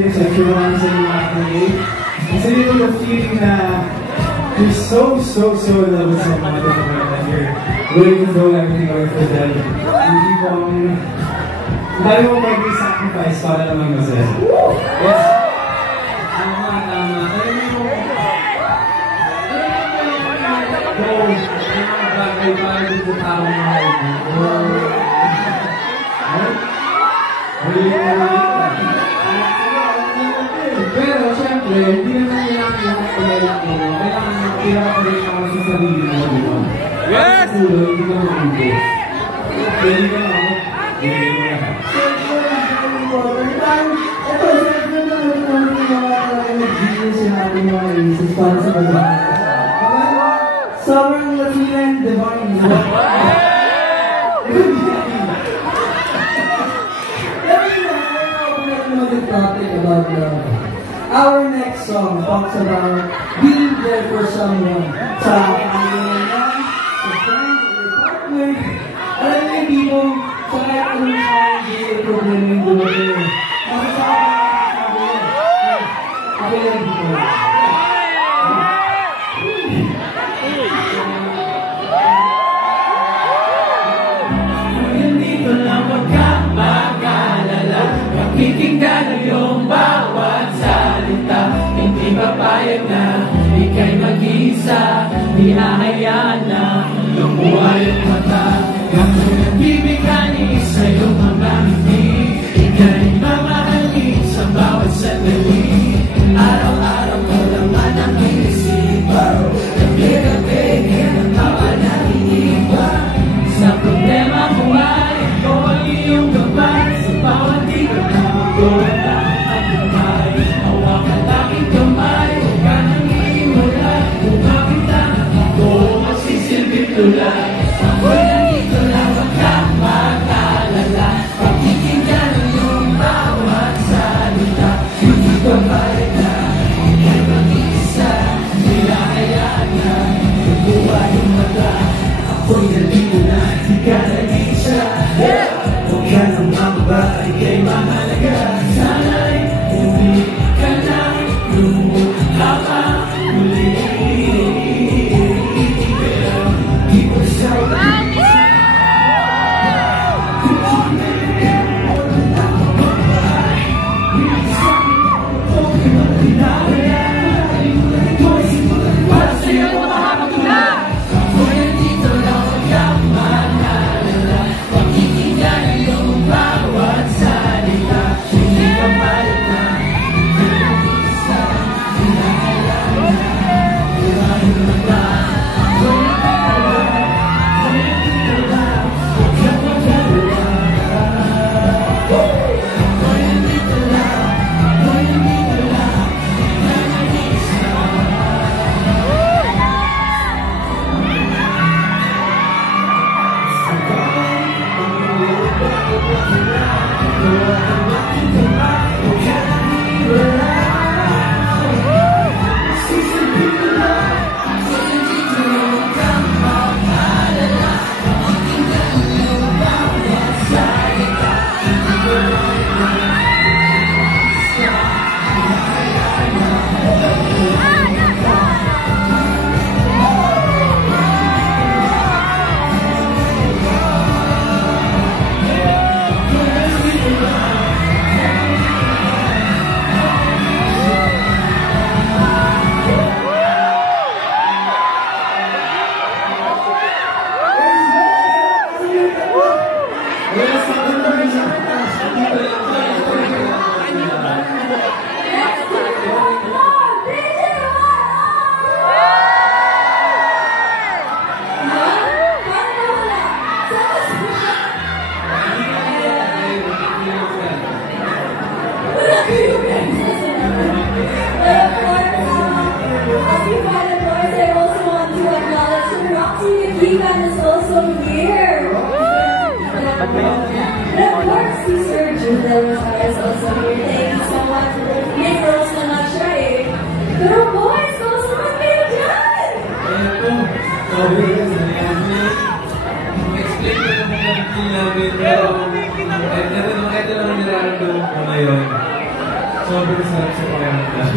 pinag-sexualize sa inyo mga kanil. Kasi you know the feeling na you're so in love with someone that you're willing to throw everything away for them. Hindi pong dahil mo mag-sacrifice para naman masaya. Yes. Tama. Bagay para dito tao mahal mo. Pero syempre, hindi naman kailangan mo. Kailangan mo rin ako sa sarili mo, di ba? Yes! Hindi ka mabuti. Pwede ka ako. Hindi mo na. Ito, syempre na nag-genius yung ating mga isip para sa babae. Sobrang Latina and divine. Topic about love. Our next song talks about being there for someone. Sa family niya, sa friends, sa partner. Alam niyo yung people, sa kahit anong challenge, yung problema yung dumating. Sabi lang dito. Nandito lang wag ka mag-alala. Pakikinggan ang iyong bawat salita. Hindi papayag na ika'y mag-isa. Di hahayaan na lumuha yung mata. Kapag nagbibigani sa iyong mga ngiti, ika'y mamahalin sa bawat sandali. Araw-araw ko naman ang inisip. Gabi-gabi, ang tawa na iniba. Sa problema mo ay ito ang iyong gabay. Sa bawat ikaw na magawin na magkamay. Hawakan aking kamay, huwag ka nang iiwalay. Kung bakit ang ako masisilbing tulad. Ako'y nandito lang, wag ka mag-alala. Pakikinggan ang iyong bawat salita. Hindi ko balik na, ika'y mag-isa. Hinahayaan na, nabuha yung mata. Ako'y nandito na, di ka nag-isa. Huwag ka nang mababa, ika'y mahalaga. Sana'y hindi ka na lumuha pa muli. Di ko sa'yo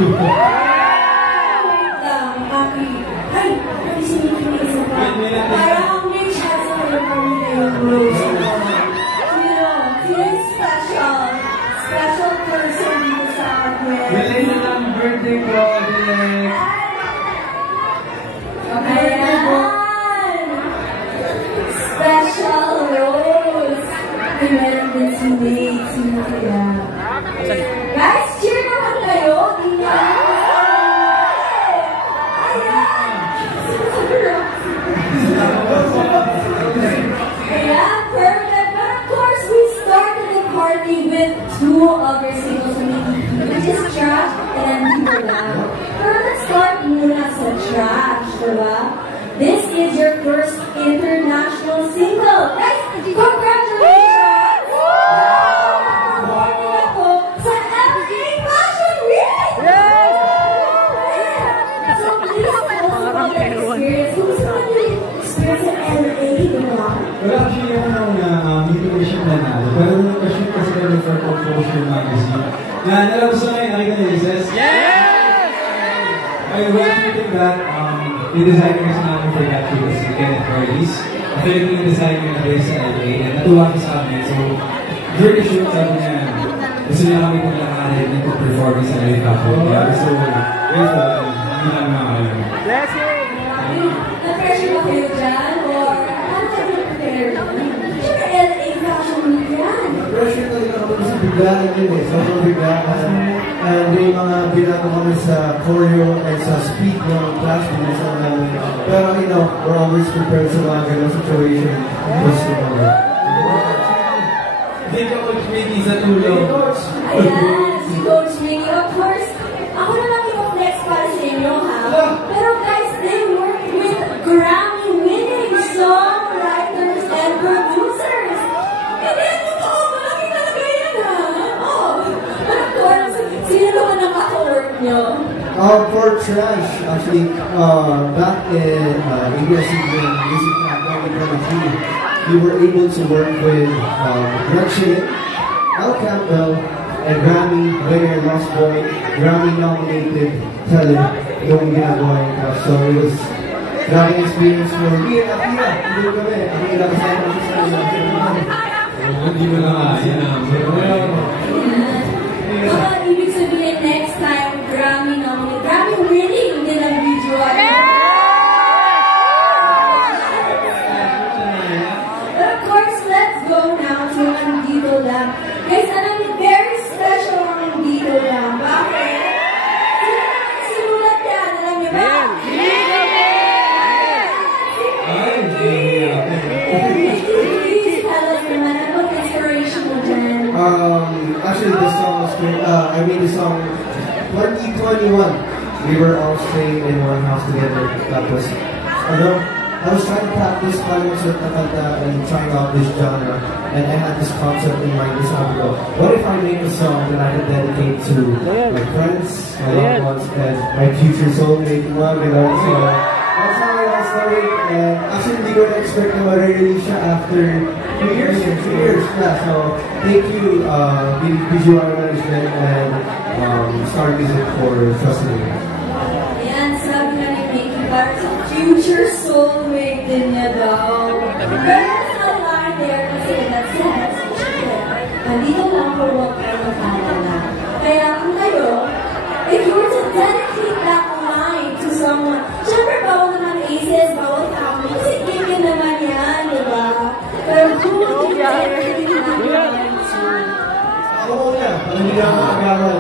Wait lang, ay, naisipin ko isa pa. Parang may chance na kayo kami ngayong rose. Sino special person dito sa akin. Bilhin na ng birthday ko, Dilek. Ayan! Special rose. Ay, meron din si Nate. Sino kaya? Guys, cheer naman kayo. Di niya. Ayan! Ayan, perfect. But of course, we started the party with two of your singles, which is Trash and Dito Lang. Pero let's start muna sa Trash, diba? This is your first international single. Guys, congratulations! Sa LA Fashion Week! So please tell us about your experience. Kumusta ba yung experience sa LA, diba? Well, actually, hindi ko siya nanalo. Pero nung nag-shoot kasi kami for Composure Magazine, alam mo sa ngayon, nakita niyo, Isis? Yes! I was shooting that, yung designers namin for that shoot was Kenneth Curtis. A Filipino designer na based sa LA, and natuwa ko sa amin. So, during the shoot, sabi niya, gusto niya kami kung lakarin ng performance sa LA Fashion. Yeah, so, grateful. Hindi namin makakalam. Blessing! Na-pressure ba kayo dyan? Or ano ka prepare? Siyempre, LA Fashion Week yan. Pressure talaga ako sa biglaan yun eh. Sobrang biglaan. And may mga binago kami sa choreo and sa speed ng clash minsan namin. Pero you know, we're always prepared sa mga ganong situation. Just tomorrow. Hindi ka Coach Mickey sa tulong. Ayan, si Coach Mickey. Of course, ako na lang yung flex para sa inyo, ha? Pero guys, they work with Grammy-winning songwriters and producers. Hindi, totoo, malaki talaga yan, ha? Oh, but of course, sino naman ang maka-work nyo? For Trash, actually, back in ABS-CBN Music Camp 2023, we were able to work with Greg Shea, Al Campbell, and Grammy winner Lost Boy, Grammy-nominated talent yung ginagawa yung Trash. So it was grabe experience for me and Akira. Hindi kami. Akira kasama ko sa Hindi mo lang Ibig sabihin, next time, Grammy-nominated. Grammy-winning din ang video. But of course, let's go now to Andito Lang. Guys, alam niyo, very special ang Andito Lang. Bakit? Sino naman sinulat yan? Alam niyo ba? Please tell us naman, anong inspiration mo dyan? Actually, this song was I made the song 2021. We were all staying in one house together. That was, I was trying to practice concert and trying out this genre, and I had this concept in mind. This song go, what if I make a song that I could dedicate to my friends, my loved ones, and my future soulmate, So that's how I got started. And actually, hindi ko na-expect na ma-release siya after 2 years. 2 years. Yeah, so thank you, BGY Management and Star Music for trusting me. Ayan, sabi na ni Mickey, para sa future soulmate din niya daw. There's a line there kasi that says, nandito lang for what ever na. Kaya kung kayo, if you were to dedicate that line to someone, syempre bawal naman aces, bawal family, kasi gigil naman yan, di ba? Pero who would you dedicate that line to? Ako muna, hindi ako makagawan.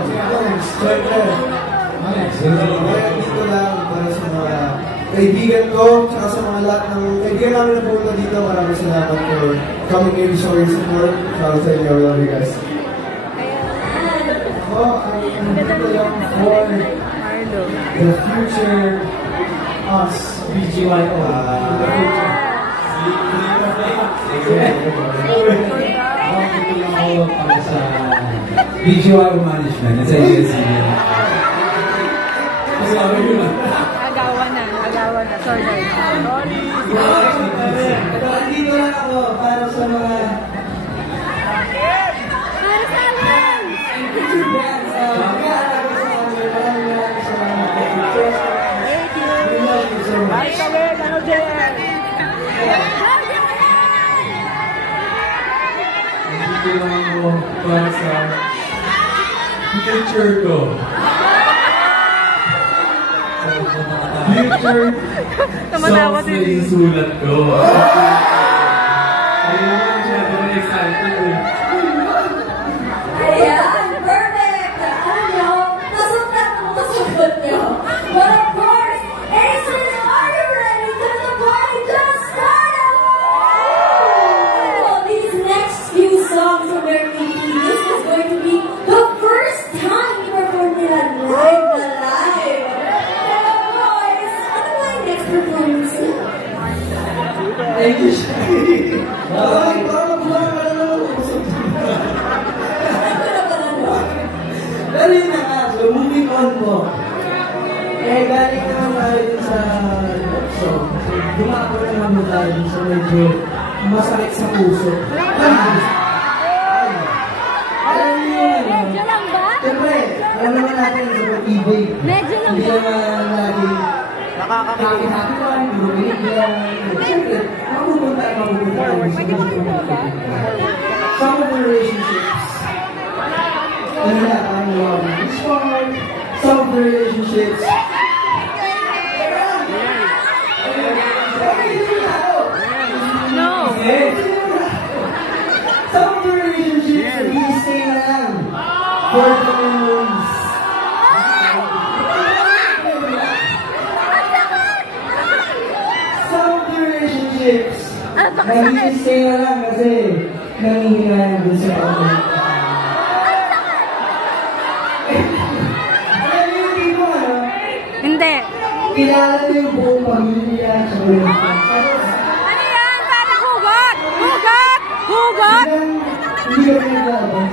Strike na. Kaya dito lang para sa mga kaibigan ko, tsaka sa mga lahat ng kaibigan namin na pumunta dito. Maraming salamat for coming here, show your support. Shout out sa inyo, we love you guys. Ako, ang dito lang for the future us, BGYO. Ako para sa BGY Management at sa agency. Agawan na. Sorry. Dito lang ako para sa mga Para sa amin! future ko. Future songs na yung sulat ko. Ayun naman siya, very excited eh. Ayan, perfect! Alam nyo, nasundan mo kasagot nyo. But of course, Acers, are you ready? Because the party just started! Well, these next few songs from their EP, this is going to be the first time we perform nila live na live. Kaya boys, ano ba yung next performance nila? Thank you, Shai. Ay, parang buwan ka na naman. Pero yun na nga, so moving on po. Eh, galing naman tayo dun sa show. Gumako naman mo tayo dun sa medyo masakit sa puso. Alam niyo yun, ano? Medyo lang ba? Siyempre, alam naman natin sa pag-ibig. Medyo lang Hindi ba? naman lagi happy one, gruminig lang. Siyempre, mapupunta at mapupunta tayo sa Pwede mo rin po ba? some of the relationships. And that I'm loving this one. Some of the relationships. No. Some of the relationships we stay lang for the memories. Some of the relationships nag-i-stay na lang kasi nangihinayang dun sa amin. Hindi. Kilala niyo yung buong pamilya sa buong Ano yan? Parang hugot! Hugot! Hugot! hindi ko pinaglaban.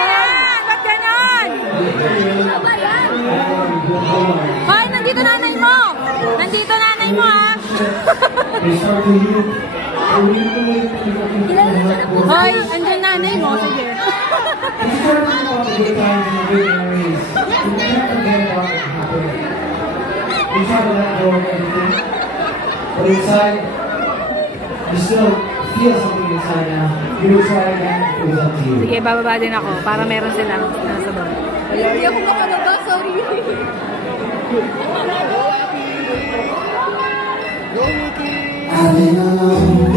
Ayan! Ba't ganyan? Ano yan? Hoy, nandito nanay mo! Nandito nanay mo, ha? I start to you. Hoy, andyan nanay mo. Sige. It's hard to talk about good times and good memories. You can't forget about what happened. You try to let go of everything. But inside, you still feel something inside now. You will try again, it was up to you. Sige, bababa din ako para meron silang nasa baba. Hindi ako makalaba, sorry. I've been alone.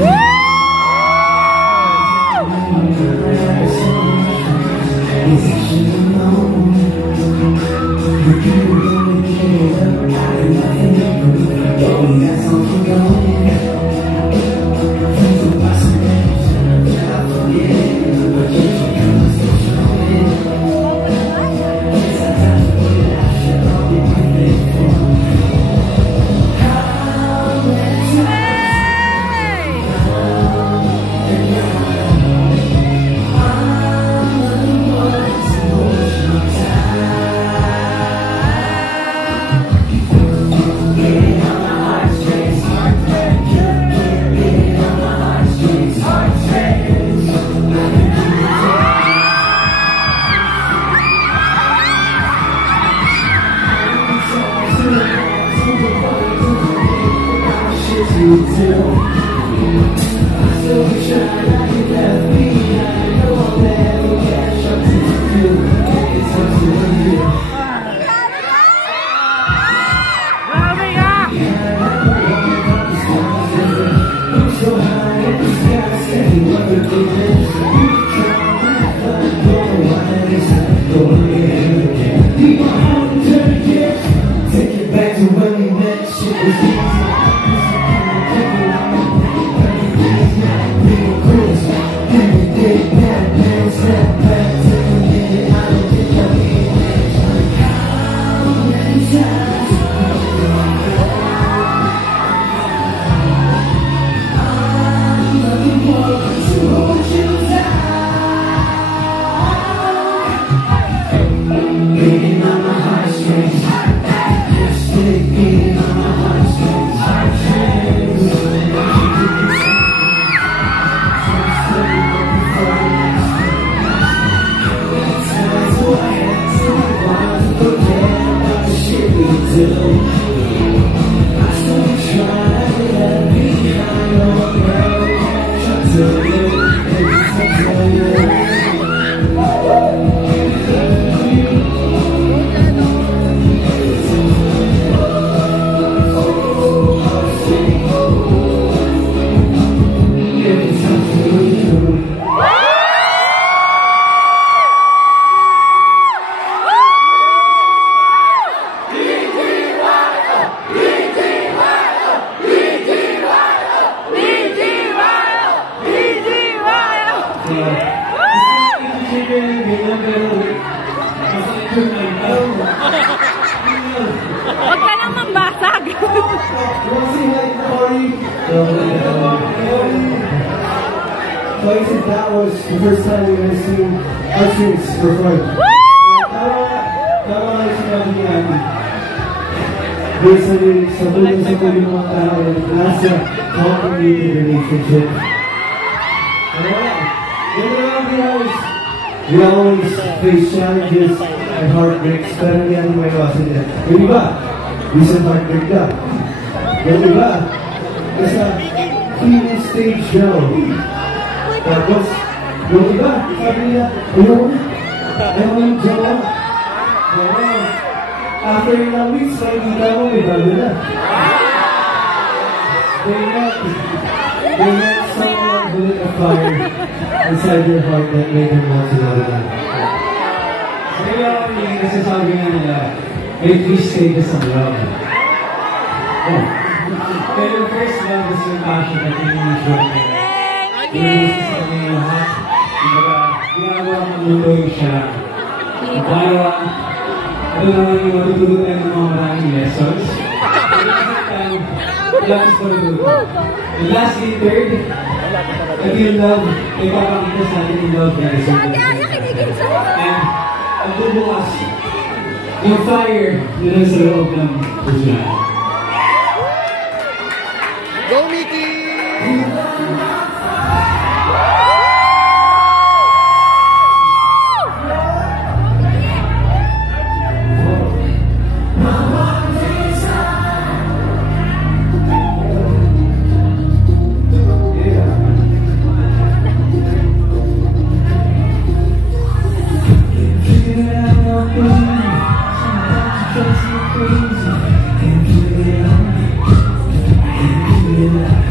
I said that was the first time we were seeing Ushers perform. Tama lang sinabi ni Andy. Based on lyrics, sa tulong ng mga tao, nasa complicated relationship. We always face challenges and heartbreaks, pero hindi natin may iwasan yan. Yung iba, recent heartbreak ka. Yung iba, nasa healing stage now. Tapos, yung iba, sabi nila, ayun, yung jowa. After ilang weeks, nakikita mo, may bago na. They met someone who lit a fire inside your heart that made them want to know that. Kaya ako yung nasasabi nga nila, may 3 stages of love. Oh. Pero yung first love is yung passion at yung usual. Yung nasasabi yung lahat. Ginagawa ng mundo yung siya. Kaya, ito naman yung matutunan ng mga maraming lessons. And lastly, third, if you love, ipapakita sa atin yung love na reserve. And ang bubukas, yung fire na nasa loob ng puso. Go, Mickey! Yeah.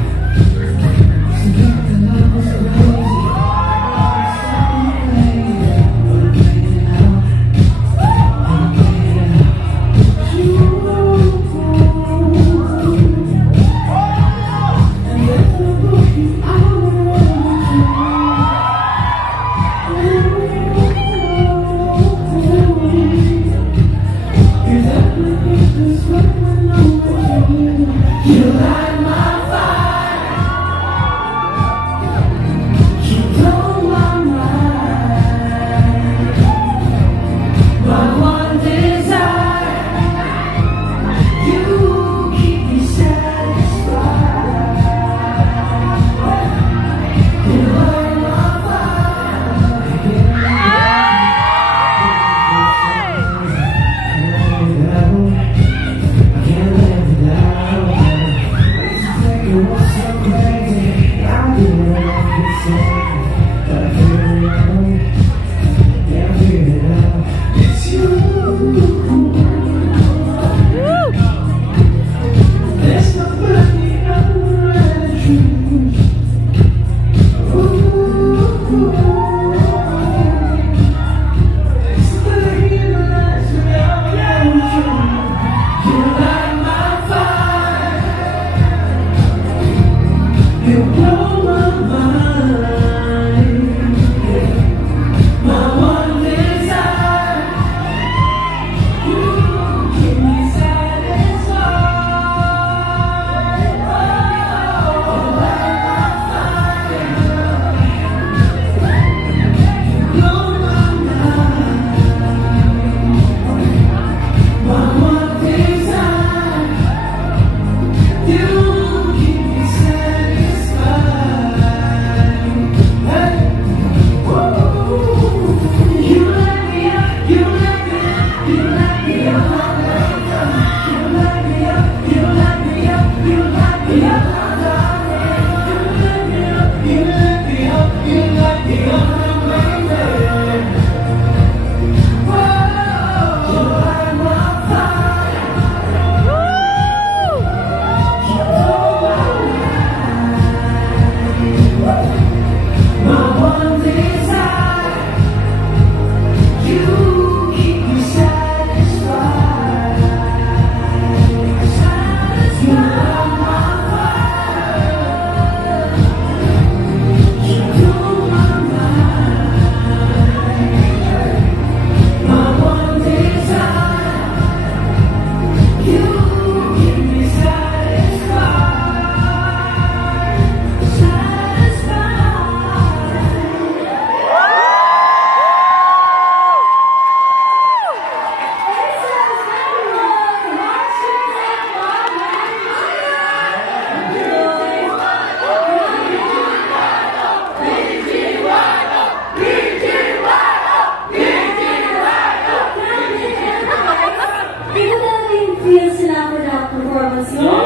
performance mo?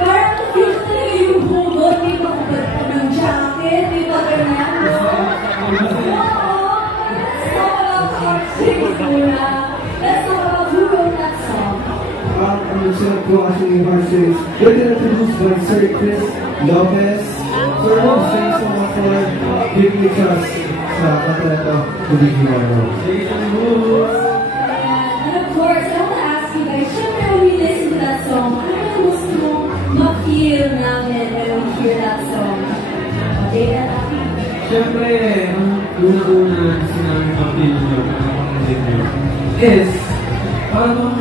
Parang feel ko talaga yung hugot, may pakubad ko ng jacket, may paganyan mo. Let's talk about who wrote that song. Ang nagsulat ko kasi yung verses, we're gonna produce by Sir Chris Lopez. Sir, thanks so much for giving me trust sa kontrata to be here. And of course, I want to ask you guys, syempre when we listen to that song, ano yung gusto mong ma-feel namin when we hear that song? Jada, Taki? Siyempre, ang una-una sinabi ng opinion is parang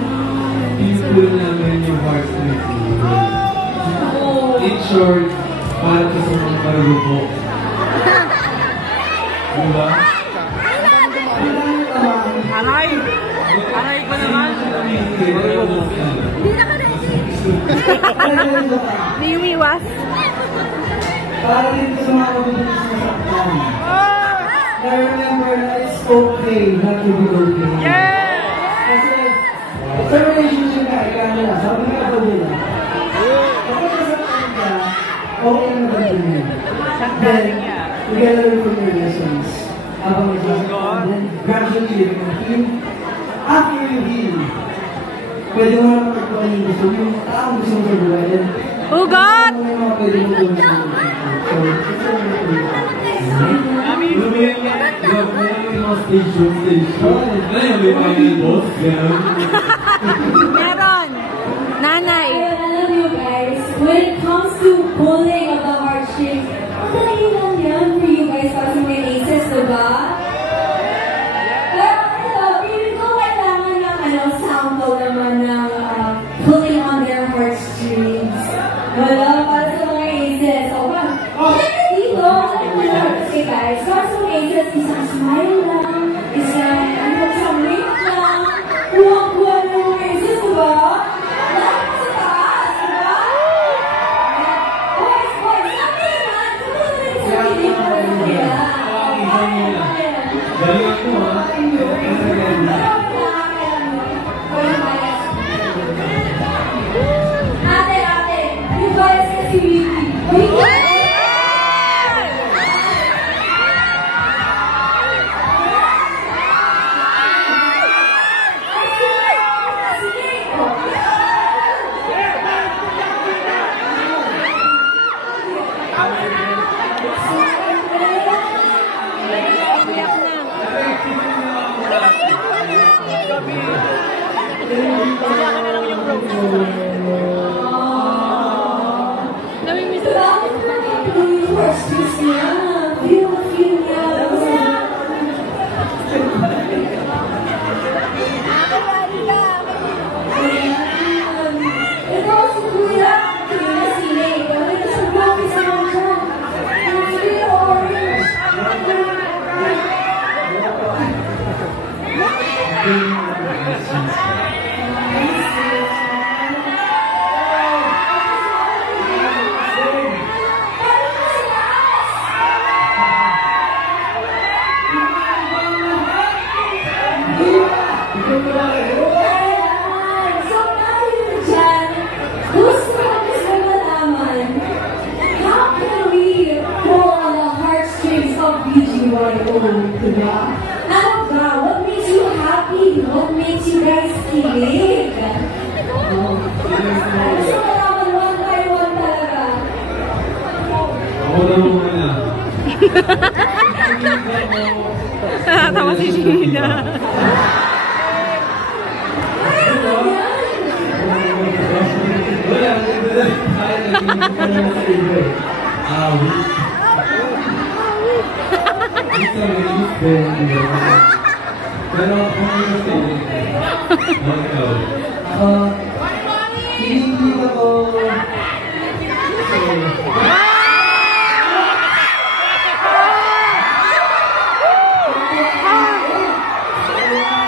feel namin yung hearts na in short, para sa mga parubo. Diba? Aray! Aray ko naman! Hindi na ka rin! Hindi umiwas. Para din sa mga kabubulis na saktan. I remember that it's okay not to be okay. Kasi, sa relationship ka, ikaw nila, sabi nga ba nila, kapag nasaktan ka, okay na ba din? Then, you gotta learn from your lessons. Habang nagsasaktan, then gradually you're gonna heal. After you heal, pwede mo na magpagpapalin yung gusto mo, yung taong gusto mo sa buhay. Ugot! May mga pwede mo gawin sa buhay. So, it's a little Meron! Nanay! I love you guys. When it comes to pulling of the heartstrings, ang dali lang yan for you guys para sa mga aces, diba? Pero ito, feeling ko kailangan ng sample naman ng pulling on their heartstrings. Wala, para sa mga aces. Siyempre dito, okay guys, para sa mga aces, isang smile lang, isang wink lang, kuha-kuha ng mga aces, diba? Ate, yung guys kasi Wiki. What makes you happy? What makes you guys kilig? Gusto ko naman one by one talaga. Ako na muna. Tawa si Gina. Pero kung ano feeling hindi ako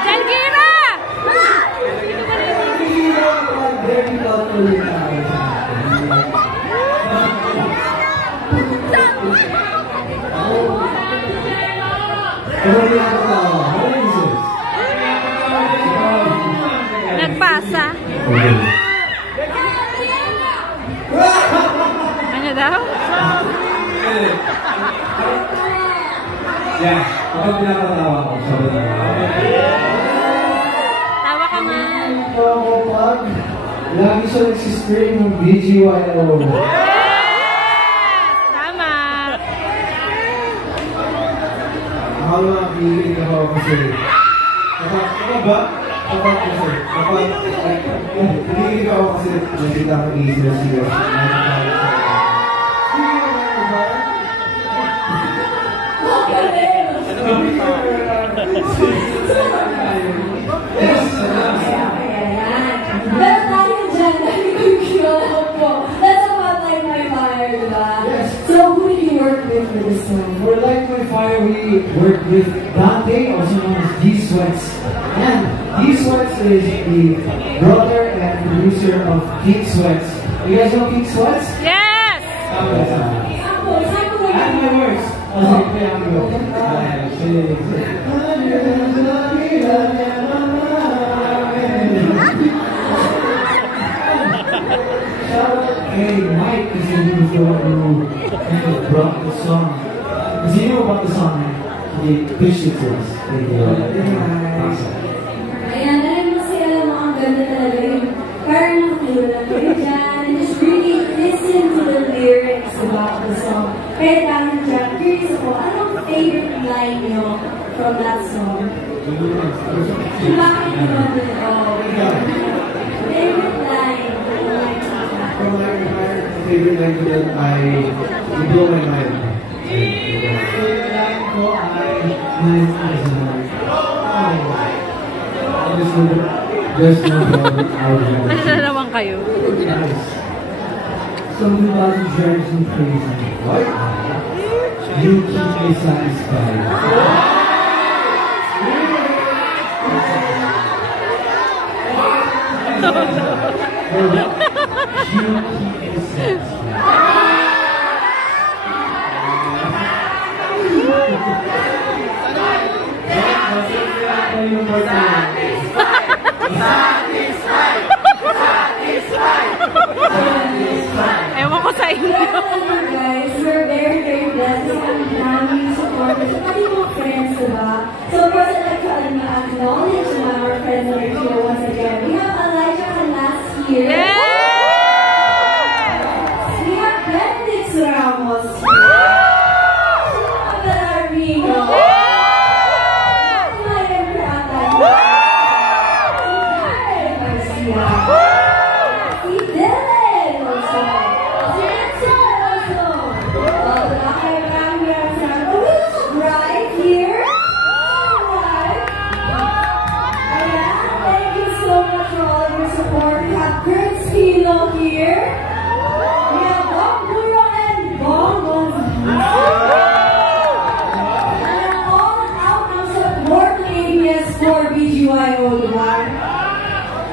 Jalgira! very thoughtful yung tao sa Nagpasa. ah. Okay. Ano daw? Yeah, kapag pinapatawa ko, sabi na. Tawa ka nga. Lagi siya nagsistream ng BGYO. Tama. Ako nga, pihilig ako kasi. Kapag ba? Kapag kasi. Kapag, pihilig ako kasi nakita ko easy na siya. Pero tayo dyan, nagkikilala po. That's about Light My Fire, diba? Yes. So, who did you work with for this song? For Light My Fire, we worked with Dante, also known as D-Sweats. And D-Sweats is the brother and producer of King Sweats. You guys know King Sweats? Yes! And my words. Hey, Mike, because he was the one who kind of brought the song. Because he knew about the song, he pitched it to us. Ayan, dahil masaya lang mo, ang ganda talaga yung parang nakatilo lang kayo dyan. And just really listen to the lyrics about the song. Kaya parang dyan, curious ako, anong favorite line nyo from that song? Bakit naman din? Favorite line? From my favorite line to them, you blow my mind. Just know about our Ano na naman kayo? Something about you drives me crazy. What? You keep me satisfied. You keep me satisfied. Ewan ko sa inyo. Guys, we're very, very blessed to have daming supporters. Pati mga friends, diba? So, of course, I'd like to acknowledge our friends that are here once again. We have Elijah Canas here. Yes! We have Benedict Ramos. Belarmino. Mayan Prata. Garcia. Si Dylan also. Si Edson also. Right here. Right. Ayan, thank you so much for all of your support. We have Kurt Spino here. We have Bob Guro and Bob Gonzalez. And all out ng support ng ABS for BGYO, diba?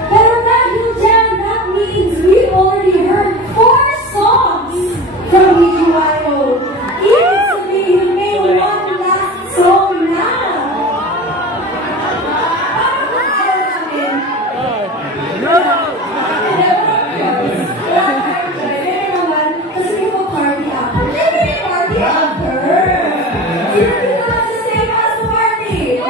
Pero dahil dyan, that means we've already heard 4 songs from BGYO. Ibig sabihin, may one last song na. Parang ayaw namin. Kaya naman, kasi may mga party after. May party after. Sino dito nagsasave us sa party?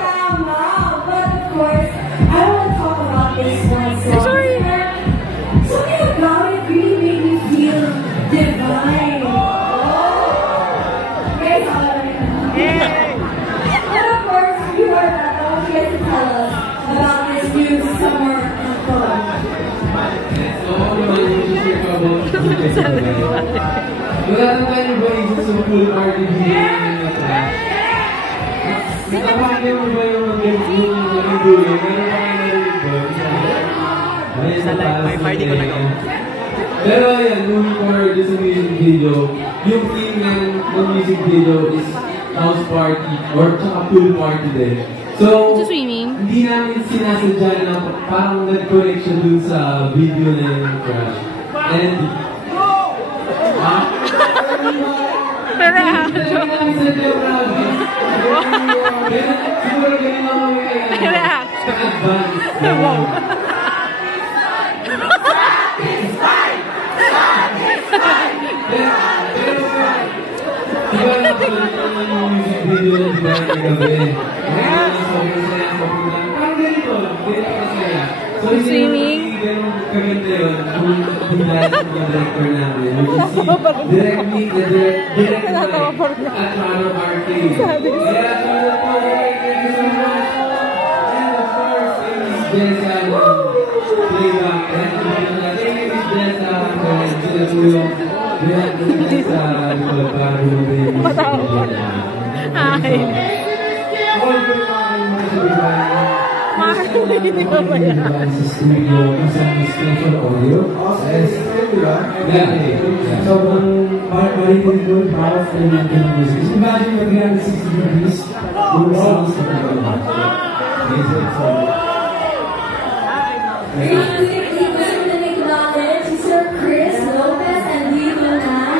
Tama. But of course, I want to talk about this one song. Sorry. Something about it really made me feel divine. Guys, and of course, you are not. I want you guys to tell us about this new summer anthem. Wala na tayo ba isa sa pool party video na ito? Nakapagyan mo ba yung naging dulo? Meron pa kayo narinig ba? Sa live, may party ko na yun. Pero ayan, moving forward sa music video, yung theme ng music video is house party or tsaka pool party din. So, Sa swimming? hindi namin sinasadya na parang nag-connect siya dun sa video na yung crash. And, Pero siguro ganun lang kami kaya. Swimming? Kaganda yun, kung dahil sa mga director namin, which is si Direct Me, the Direct Mike, at Maro Arcade. Kaya, shout out po, thank you so much. And of course, thank you, Jessa, playback. Thank you, Miss Jessa, sila po yung direct sa para lumabay yung Hi. Hindi ko ba yan? Sa studio, kasama special audio. So, marinig doon, para sa natin ng music. Imagine what 360 degrees, yung sounds na to Sir Chris Lopez and Lito Nan.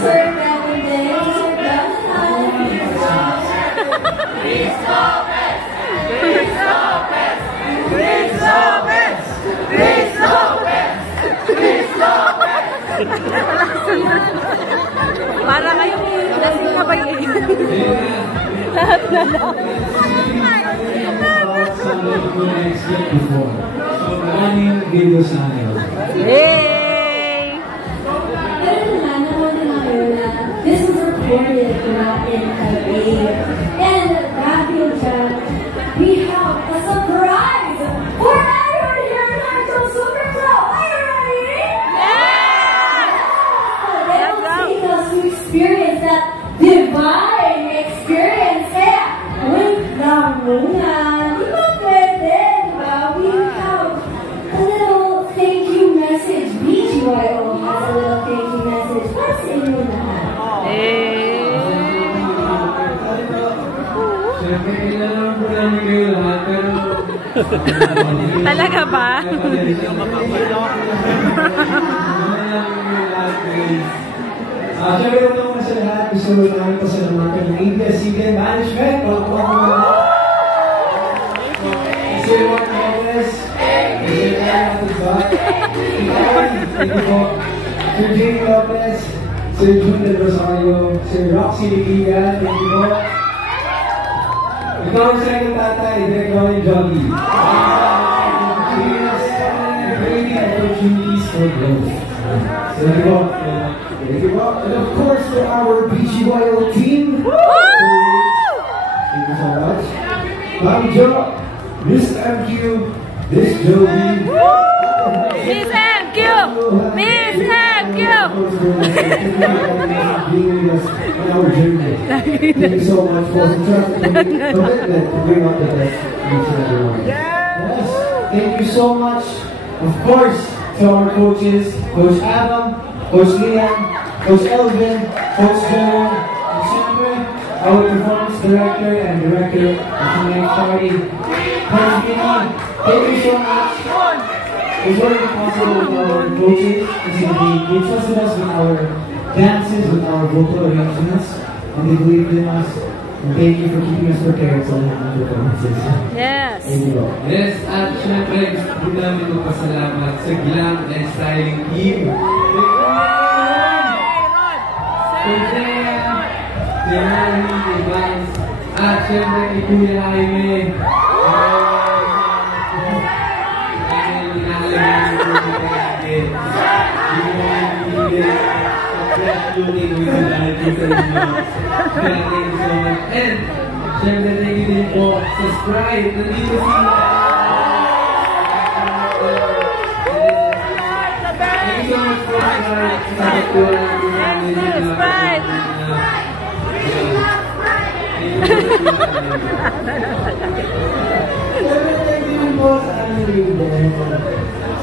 Sir Kevin Day, Sir Jonathan. Chris Lopez! Chris Lopez! Chris Lopez! Chris Lopez! Chris Lopez! Para kayo, lasing na ba yun? Lahat na lang. Yay! This was recorded in LA. And Matthew John, we have a surprise for everyone here in Hydro Super Show. Are you ready? Yeah! They will take us to experience that divine experience. Yeah, wait lang muna. Di ba pwede? Diba? We have a little thank you message. BGYO has a little thank you message. What's in your hand? Talaga ba? Siyempre ito mga sa lahat, gusto namin pasalamatan ng ABS-CBN Management. Sir Juan Lopez, Sir Aaron Atizot, thank you po. Sir Jamie Lopez, Sir June Del Rosario, Sir Roxy Ligiga, thank you po. Ikaw ang sa'yo tatay, Direk Ronnie Joggy. Cheers! Creating opportunities for growth. So, thank you po. Thank you po. And of course, for our BGYO team. Thank you so much. Mami Jo, Miss MQ, Miss Joey. Miss MQ! Miss MQ! On our journey. Thank you so much for the commitment to bring out the best in each and every one. Yes. Thank you so much, of course, to our coaches, Coach Adam, Coach Liam, Coach Elvin, Coach Joel, and siyempre, our performance director and director of tonight's party, Coach Vinny. Thank you so much. It's very possible with our coaches because they trusted us with our dances, with our vocal arrangements, and they believed in us. And thank you for keeping us prepared sa lahat ng performances. Yes! Thank you. Yes, at syempre gusto namin magpasalamat sa Glam and Styling Team. Sir Jaya, Sir Harry, Sir Vance, at syempre kay Kuya Jaime. And syempre thank you din po sa Sprite. Nandito sila. Thank you so much for Sprite. Sa pagkuha namin namin. Sprite! Thank you po sa aming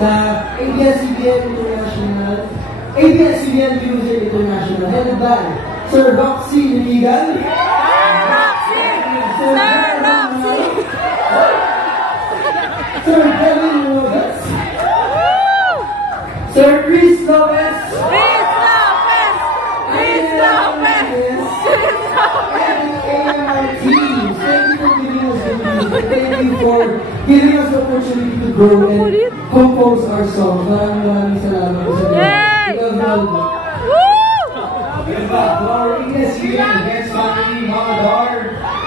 sa ABS-CBN International, ABS-CBN Music International, headed by Sir Roxy Ligigan. Sir Kevin Lopez. Sir Chris Lopez. Chris Lopez! Chris Lopez! Chris Lopez! And AMI teams. Thank you for giving us the opportunity to grow and compose our song. Maraming salamat sa inyo. Yes, you can dance family, Mama Dar,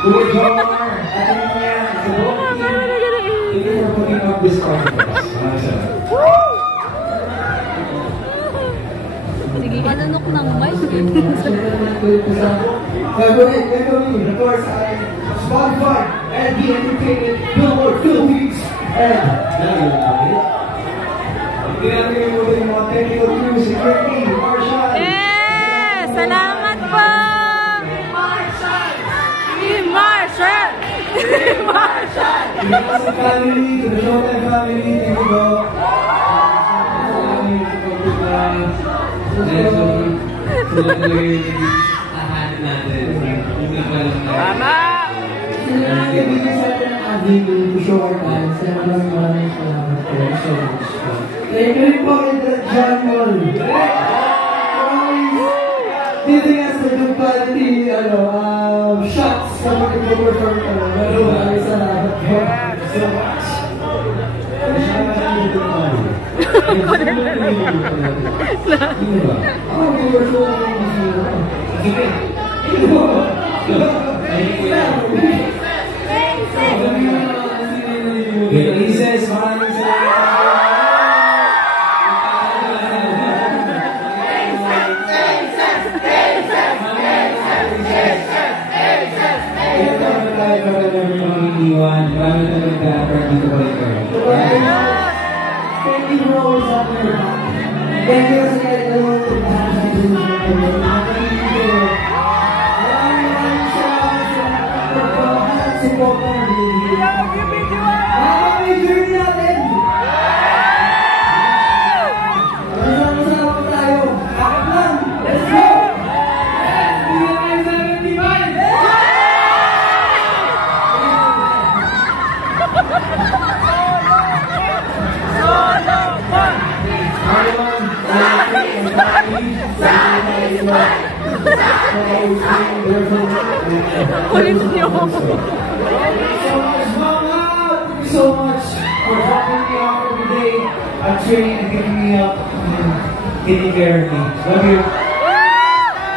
Kuya Jomar, at Anya, the whole team. Thank you for putting up this song for us. Maraming salamat. Sige, anunok ng mic. Gagawin, of course, Spotify, and the Entertainment, Billboard Philippines, and ginagawa mo din yung mga technical crews, security, Marshall. Yes! Salamat po! Team Marshall! Team Marshall! To the Awesome family, to the Showtime family, thank you po. Sila talaga yung tahanan natin. Tama! Sila na nabigyan sa atin ng avenue to show our talents. Kaya maraming salamat po so much po. Thank you rin po kay John Wall. Giving us the good quality shots sa mag-perform ko. Maraming salamat po so much. Releases, maraming Thank you for always having your back. Thank you kasi kahit alam mo kung paano natin yung maraming salamat sa pagpapahat at support ng video. Happy journey natin! Masama-sama po tayo. Akit lang! Let's go! Kulit niyo. So much for helping me out every day, cheering and picking me up, and taking care of me. Love you.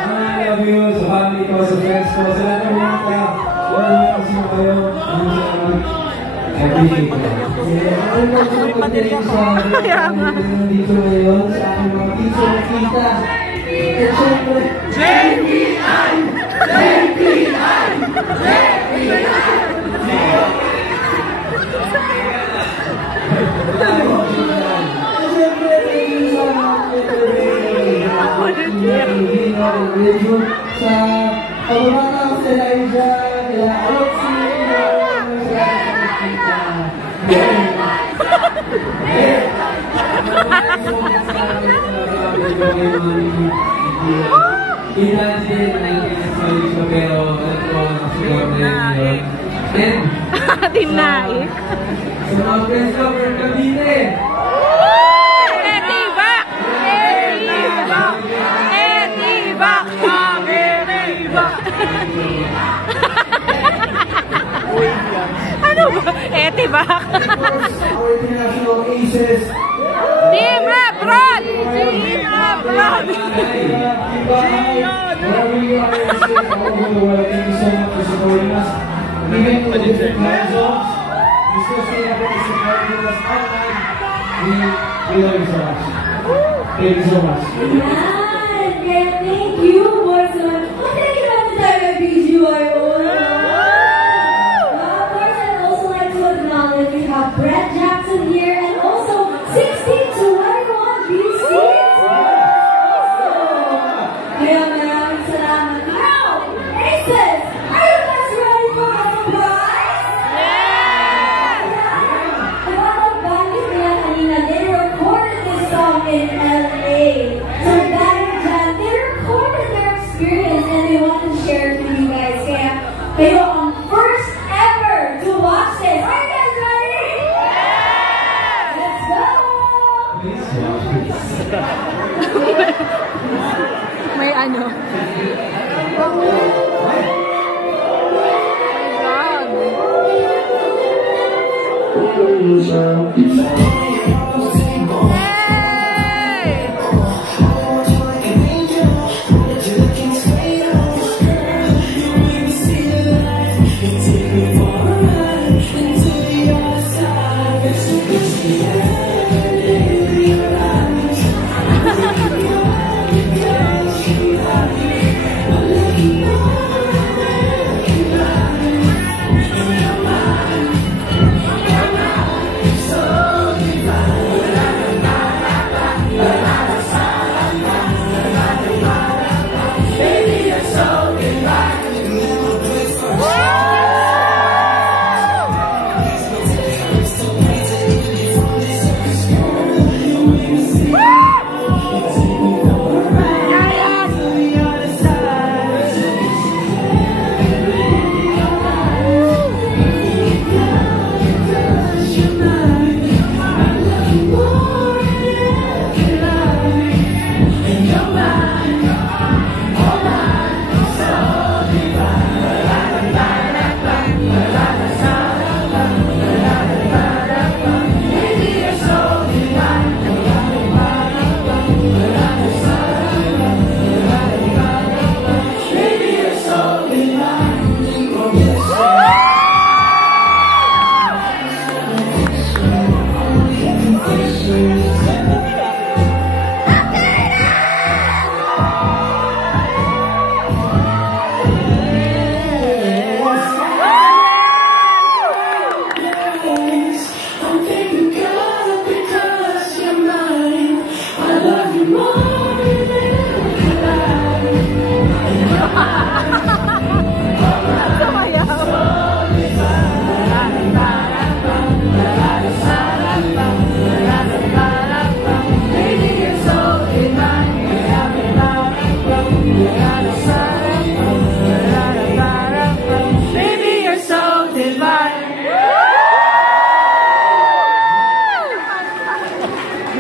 I love you. Sa family ko, sa friends ko, sa lahat ng mga ka. Wala mo kasi mo kayo. I appreciate you. Ano ba ito pagdating sa dito ngayon sa aking mga pizza na kita? At syempre, JPI! JPI! JPI! Siyempre, thank you sa mga sa pababata ko sa Elijah, kaya Alexi, Team Naik. sa mga friends ko from Cavite. Etibak! Etibak! Etibak! Etibak! Ano ba? Etibak! Of course, our international aces. Team Abroad! Team Abroad! Wherever you are, all over the world, thank you so much for supporting us. Even in the different time zones, you still stay up with us, supporting us online. We love you so much. Thank you so much. Yan! Kaya thank you, boys. Thank you naman tayo kay BGYO. Of course, I'd also like to acknowledge we have Brett Jackson here and also 1621 BC. Kaya maraming salamat. Now, Aces, are you guys ready for a surprise? Yeah! About a band nila kanina, they recorded this song in LA. So dahil dyan, they recorded their experience and they want to share it with you guys. Kaya kayo ang first ever to watch this. Are you guys ready? Yeah! Let's go! May ano? Oh my God.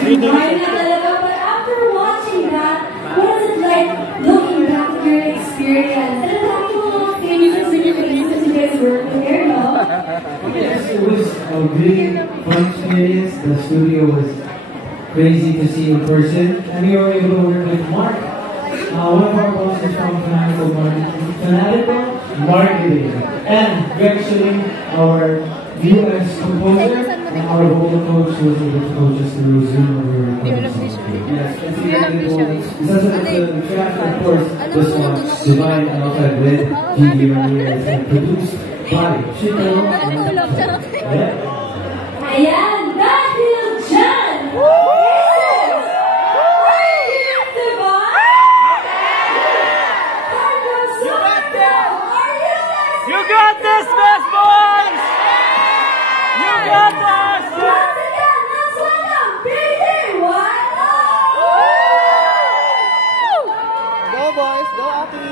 Right na talaga, but after watching that, what is it like looking back at your experience? And how you faces in your faces you guys were here, no? Yes, it was a really fun experience. The studio was crazy to see in person. And we were able to work with Mark, one of our bosses from Fanatical Marketing. And Greg Schilling, our US composer, and our vocal coach was able to coach us through Zoom when we were recording songs. Yes, it's really cool. The track, of course, this one, Divine, and also with Gigi Ramirez, and produced by Chico. Yeah. Ayan, dahil dyan, You got this, best boys! You got this! once again, let's welcome BD1. Go boys, go Ati!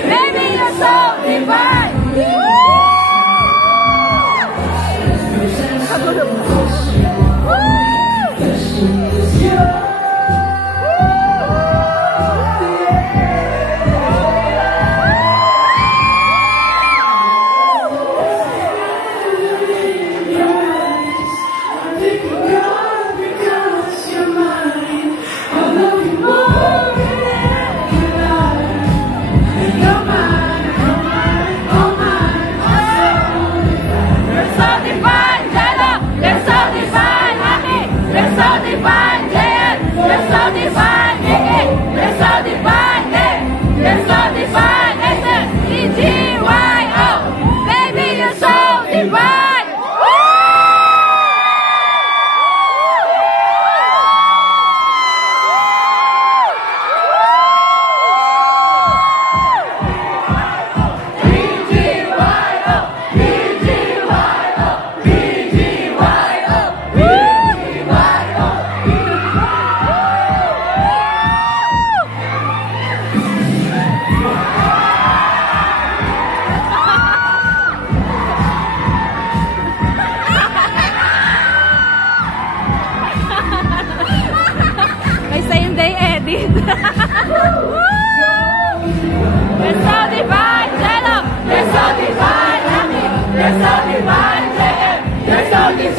Baby, you're so divine.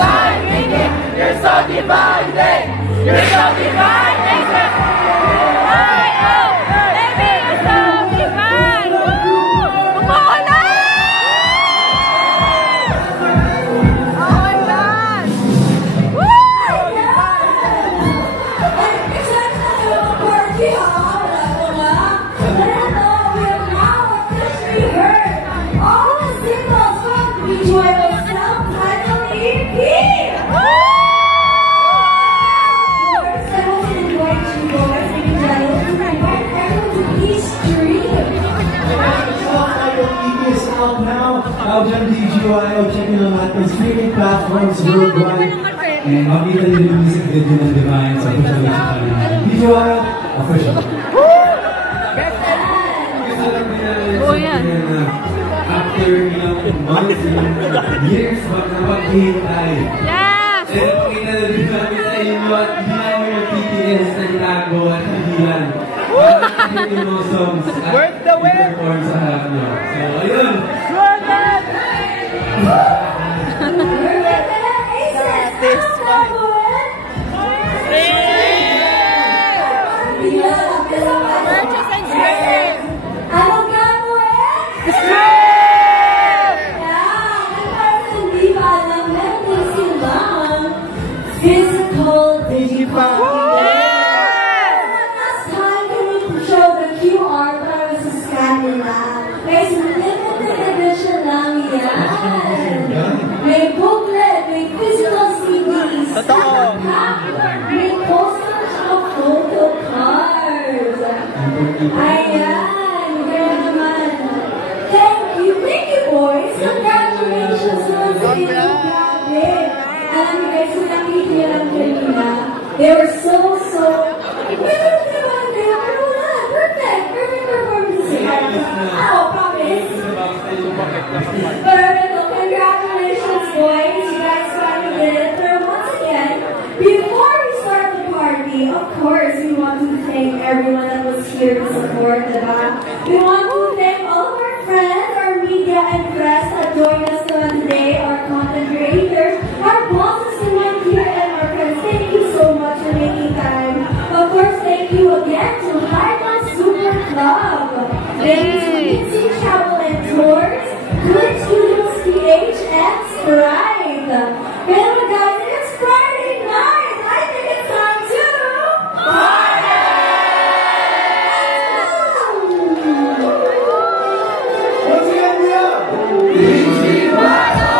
divine, Mickey. You're so divine, Dave. You're so divine, Nathan. Baby, you're so divine. Umuulan! Oh my God! Out dyan, DGYO, check nyo lang natin streaming platforms worldwide. And makita nyo yung music video ng Divine sa official YouTube channel natin. DGYO, official. Oh, yan. After months and years, napag-hintay. Yes! And pakita na din namin sa inyo at hindi namin yung PTS na itago at hindi yan. Bakit yung mga songs at i-perform sa harap nyo. So, ayun! This one. Purchase and share. Physical digital. Last time we show the QR para sa scanner na. Guys, limited edition lang yan. May booklet, may physical CDs. May posters of photo cards. Ayan, kaya naman. Thank you boys. Congratulations naman sa inyo. Grabe. Alam niyo guys, kung nakikita lang kanina, they were so perfect performances. Oh, promise. Perfect. Congratulations, boys. You guys finally did it. But once again, before we start the party, of course, we want to thank everyone that was here to support the band. We want to thank all of our friends, our media and press that joined us today, our content creators, our bosses who went here, and our friends. Thank you so much for making time. Of course, thank you again to Highland Super Club. Thank you to Mixing Travel and Tours, Click Studios PH, and Sprite. Well, guys, it's Friday night. I think it's time to party! Once again, we are DGYO!